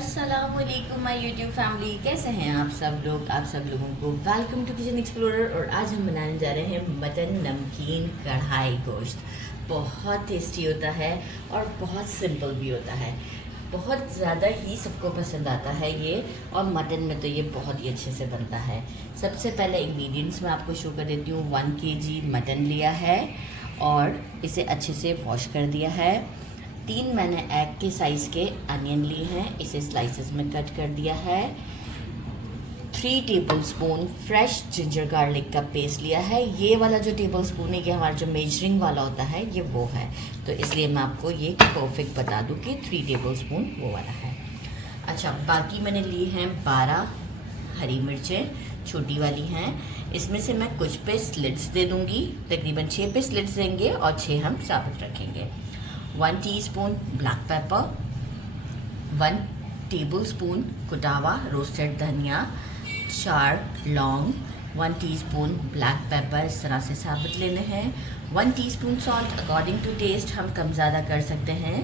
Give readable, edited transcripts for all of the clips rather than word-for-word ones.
अस्सलाम वालेकुम my YouTube family, कैसे हैं आप सब लोग। आप सब लोगों को वेलकम टू किचन एक्सप्लोरर। और आज हम बनाने जा रहे हैं मटन नमकीन कढ़ाई गोश्त। बहुत टेस्टी होता है और बहुत सिंपल भी होता है। बहुत ज़्यादा ही सबको पसंद आता है ये, और मटन में तो ये बहुत ही अच्छे से बनता है। सबसे पहले इंग्रेडिएंट्स मैं आपको शो कर देती हूँ। 1 kg मटन लिया है और इसे अच्छे से वॉश कर दिया है। 3 मैंने एग के साइज़ के अनियन लिए हैं, इसे स्लाइसेस में कट कर दिया है। 3 टेबलस्पून फ्रेश जिंजर गार्लिक का पेस्ट लिया है। ये वाला जो टेबलस्पून है, ये हमारा जो मेजरिंग वाला होता है, ये वो है, तो इसलिए मैं आपको ये परफेक्ट बता दूं कि 3 टेबलस्पून वो वाला है। अच्छा, बाकी मैंने लिए हैं 12 हरी मिर्चें, छोटी वाली हैं। इसमें से मैं कुछ पे स्लिट्स दे दूंगी, तकरीबन 6 पे स्लिट्स देंगे और 6 हम साबुत रखेंगे। 1 टीस्पून ब्लैक पेपर, 1 टेबलस्पून कुटा हुआ रोस्टेड धनिया, 4 लौंग, 1 टीस्पून ब्लैक पेपर इस तरह से साबुत लेने हैं। 1 teaspoon salt according to taste, हम कम ज़्यादा कर सकते हैं,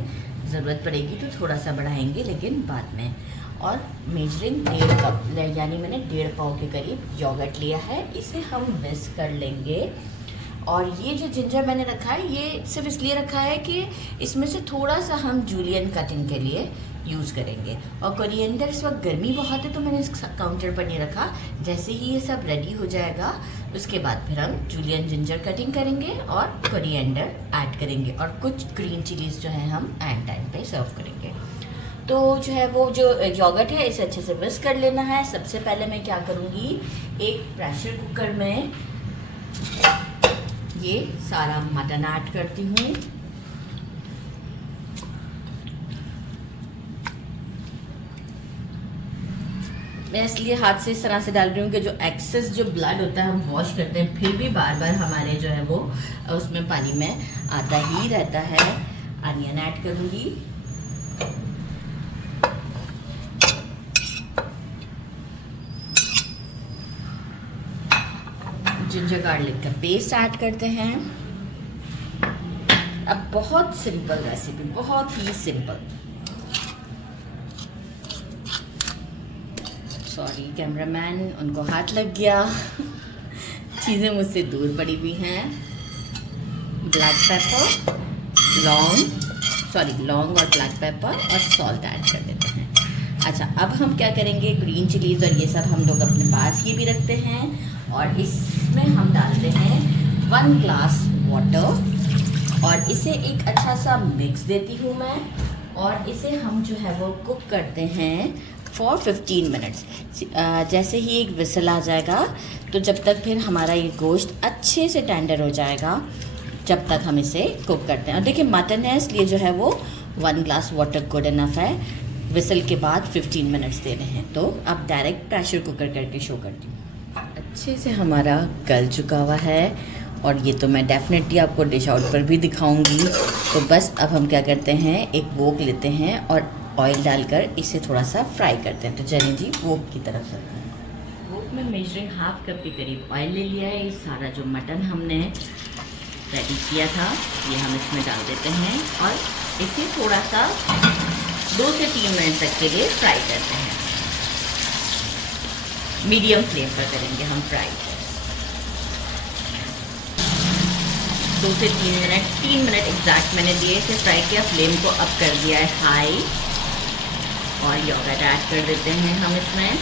ज़रूरत पड़ेगी तो थोड़ा सा बढ़ाएंगे लेकिन बाद में। और मेजरिंग 1.5 कप यानी मैंने 1.5 पाव के करीब योगर्ट लिया है, इसे हम विस्क कर लेंगे। और ये जो जिंजर मैंने रखा है, ये सिर्फ इसलिए रखा है कि इसमें से थोड़ा सा हम जूलियन कटिंग के लिए यूज़ करेंगे। और कोरिएंडर, इस वक्त गर्मी बहुत है तो मैंने इस काउंटर पर नहीं रखा। जैसे ही ये सब रेडी हो जाएगा उसके बाद फिर हम जूलियन जिंजर कटिंग करेंगे और कोरिएंडर ऐड करेंगे, और कुछ ग्रीन चिलीज़ जो है हम एंड टाइम पे सर्व करेंगे। तो जो है वो जो योगर्ट है, इसे अच्छे से विस्क कर लेना है। सबसे पहले मैं क्या करूँगी, एक प्रेशर कुकर में ये सारा मटन ऐड करती हूँ। मैं इसलिए हाथ से इस तरह से डाल रही हूँ कि जो एक्सेस जो ब्लड होता है, हम वॉश करते हैं फिर भी बार बार हमारे जो है वो उसमें पानी में आता ही रहता है। अनियन ऐड करूँगी, जिंजर गार्लिक का पेस्ट ऐड करते हैं। अब बहुत सिंपल रेसिपी, बहुत ही सिंपल। सॉरी कैमरामैन, उनको हाथ लग गया चीज़ें मुझसे दूर पड़ी हुई हैं। ब्लैक पेपर, लौंग और ब्लैक पेपर और सॉल्ट ऐड कर देते हैं। अच्छा, अब हम क्या करेंगे, ग्रीन चिलीज़ और ये सब हम लोग अपने पास ये भी रखते हैं, और इसमें हम डालते हैं 1 ग्लास वाटर और इसे एक अच्छा सा मिक्स देती हूँ मैं। और इसे हम जो है वो कुक करते हैं फॉर 15 मिनट्स। जैसे ही एक विसल आ जाएगा तो जब तक फिर हमारा ये गोश्त अच्छे से टेंडर हो जाएगा, जब तक हम इसे कुक करते हैं। और देखिए मटन है इसलिए जो है वो 1 ग्लास वाटर गुड इनफ है। विसल के बाद 15 मिनट्स देने हैं। तो अब डायरेक्ट प्रेशर कुकर करके शो करती हूँ। अच्छे से हमारा गल चुका हुआ है, और ये तो मैं डेफिनेटली आपको डिश आउट पर भी दिखाऊंगी। तो बस अब हम क्या करते हैं, एक वोक लेते हैं और ऑयल डालकर इसे थोड़ा सा फ्राई करते हैं। तो चलिए जी वोक की तरफ चलते हैं। वोक में मेजरिंग 1/2 कप के करीब ऑयल ले लिया है। ये सारा जो मटन हमने रेडी किया था ये हम इसमें डाल देते हैं और इसे थोड़ा सा 2 से 3 मिनट तक के लिए फ्राई करते हैं। मीडियम फ्लेम पर करेंगे हम फ्राई। 2 से 3 मिनट एग्जैक्ट मैंने दिए इसे फ्राई किया। फ्लेम को अप कर दिया है हाई, और योगर्ट ऐड कर देते हैं हम इसमें,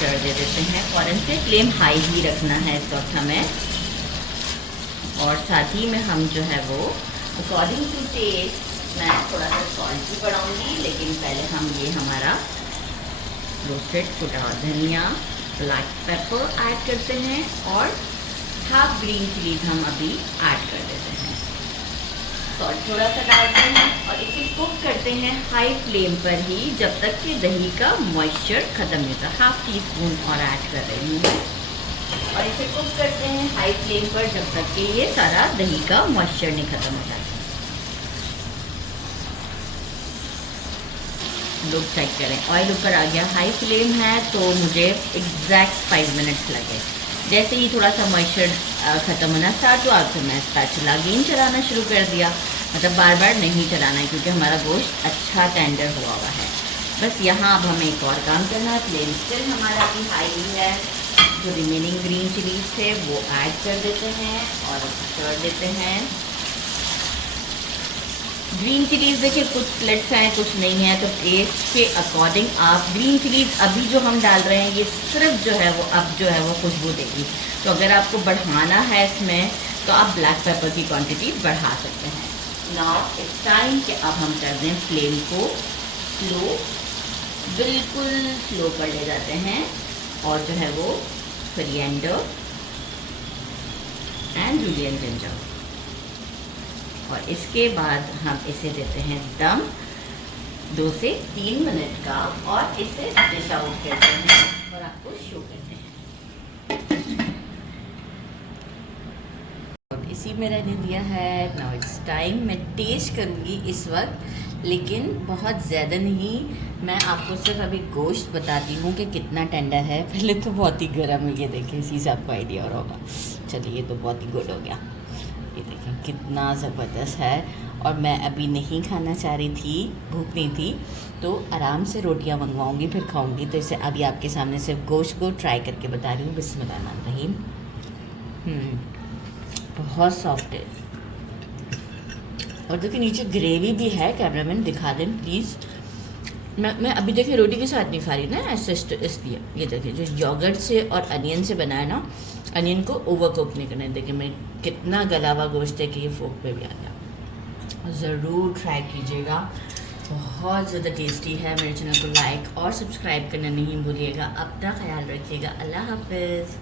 कर दे देते हैं फ़ौरन से। फ्लेम हाई ही रखना है इस वक्त हमें, और साथ ही में हम जो है वो अकॉर्डिंग टू टेस्ट मैं थोड़ा सा सॉल्ट भी बढ़ाऊँगी, लेकिन पहले हम ये हमारा रोस्टेड कुटा हुआ धनिया, ब्लैक पेपर ऐड करते हैं, और 1/2 ग्रीन चिलीज हम अभी ऐड कर देते हैं। सॉल्ट थोड़ा सा डालते हैं और इसे कुक करते हैं हाई फ्लेम पर ही, जब तक कि दही का मॉइस्चर ख़त्म नहीं होता। 1/2 टीस्पून और ऐड कर रही हूँ मैं, और इसे कुक करते हैं हाई फ्लेम पर जब तक कि ये सारा दही का मॉइस्चर नहीं ख़त्म हो जाता। लोग चेक करें, ऑयल ऊपर आ गया, हाई फ्लेम है तो मुझे एग्जैक्ट 5 मिनट्स लगे। जैसे ही थोड़ा सा मॉइस्चर ख़त्म होना स्टार्ट हुआ तो मैं स्पैचुला अगेन चलाना शुरू कर दिया। मतलब बार बार नहीं चलाना है क्योंकि हमारा गोश्त अच्छा टेंडर हुआ हुआ है। बस यहाँ अब हमें एक और काम करना है। फ्लेम स्टिल हमारा अभी हाई है। जो रिमेनिंग ग्रीन चिलीज थे वो ऐड कर देते हैं और कर देते हैं। ग्रीन चिलीज़ देखिए कुछ स्प्लिट्स हैं कुछ नहीं है, तो टेस्ट के अकॉर्डिंग आप ग्रीन चिलीज़ अभी जो हम डाल रहे हैं ये सिर्फ जो है वो अब जो है वो खुशबू देगी। तो अगर आपको बढ़ाना है इसमें तो आप ब्लैक पेपर की क्वांटिटी बढ़ा सकते हैं। नाउ इट्स टाइम कि अब हम कर दें फ्लेम को स्लो, बिल्कुल स्लो कर ले जाते हैं और जो है वो कोरिएंडर एंड जुलियन जिंजर, और इसके बाद हम इसे देते हैं दम 2 से 3 मिनट का और इसे डिश आउट करते हैं और आपको शो करते हैं। और इसी में रहने दिया है। Now it's time. मैं टेस्ट करूँगी इस वक्त, लेकिन बहुत ज़्यादा नहीं। मैं आपको सिर्फ अभी गोश्त बताती हूँ कि कितना टेंडर है। पहले तो बहुत ही गर्म है, ये देखिए, इसी से आपको आइडिया हो रहा होगा। चलिए ये तो बहुत ही गुड हो गया। ये देखें कितना ज़बरदस्त है। और मैं अभी नहीं खाना चाह रही थी, भूख नहीं थी, तो आराम से रोटियां मंगवाऊंगी फिर खाऊंगी। तो इसे अभी आपके सामने सिर्फ गोश्त को ट्राई करके बता रही हूँ। बिस्मिल्लाहिर्रहमानिर्रहीम। बहुत सॉफ्ट है। और देखिए नीचे ग्रेवी भी है। कैमरामैन दिखा दें प्लीज़। मैं अभी देखिए रोटी के साथ नहीं खा रही ना ऐसे, इसलिए ये देखिए जो योगर्ट से और अनियन से बना है ना, अनियन को ओवर कुक नहीं करना है। देखिए मैं कितना गला हुआ गोश्त है कि ये फोक पे भी आ गया। ज़रूर ट्राई कीजिएगा, बहुत ज़्यादा टेस्टी है। मेरे चैनल को लाइक और सब्सक्राइब करना नहीं भूलिएगा। अपना ख्याल रखिएगा। अल्लाह हाफ़िज़।